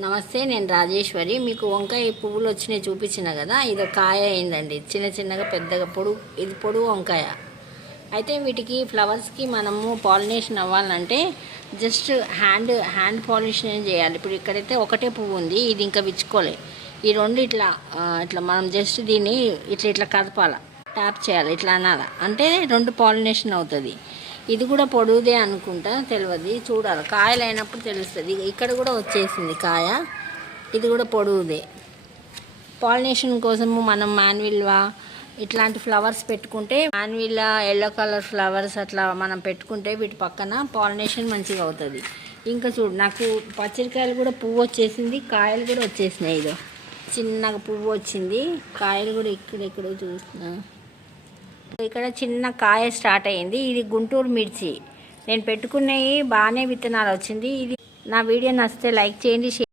నమస్తే, నేను రాజేశ్వరి. మీకు వంకాయ పువ్వులు వచ్చినాయి చూపించిన కదా, ఇది కాయ అయిందండి. చిన్న చిన్నగా పెద్దగా ఇది పొడుగు వంకాయ. అయితే వీటికి ఫ్లవర్స్కి మనము పాలినేషన్ అవ్వాలంటే జస్ట్ హ్యాండ్ పాలినేషన్ చేయాలి. ఇప్పుడు ఇక్కడైతే ఒకటే పువ్వు ఉంది, ఇది ఇంకా విచ్చుకోలే. ఈ రెండు ఇట్లా మనం జస్ట్ దీన్ని ఇట్లా కదపాలి, ట్యాప్ చేయాలి, ఇట్లా అనాలి, అంటే రెండు పాలినేషన్ అవుతుంది. ఇది కూడా పొడుగుదే అనుకుంటా, తెలియదు, చూడాలి, కాయలు అయినప్పుడు తెలుస్తుంది. ఇక్కడ కూడా వచ్చేసింది కాయ, ఇది కూడా పొడుగుదే. పాలినేషన్ కోసము మనం మాన్విల్వా ఇట్లాంటి ఫ్లవర్స్ పెట్టుకుంటే, మాన్విల్లా ఎల్లో కలర్ ఫ్లవర్స్ అట్లా మనం పెట్టుకుంటే వీటి పక్కన పాలినేషన్ మంచిగా అవుతుంది. ఇంకా చూడు, నాకు పచ్చడికాయలు కూడా పువ్వు వచ్చేసింది, కాయలు కూడా వచ్చేసినాయి. ఇదో చిన్నగా పువ్వు వచ్చింది, కాయలు కూడా ఇక్కడెక్కడో చూస్తున్నా. ఇక్కడ చిన్న కాయ స్టార్ట్ అయ్యింది. ఇది గుంటూరు మిర్చి. నేను పెట్టుకున్నవి బాగానే విత్తనాలు వచ్చింది. ఇది నా వీడియో నచ్చితే లైక్ చేయండి.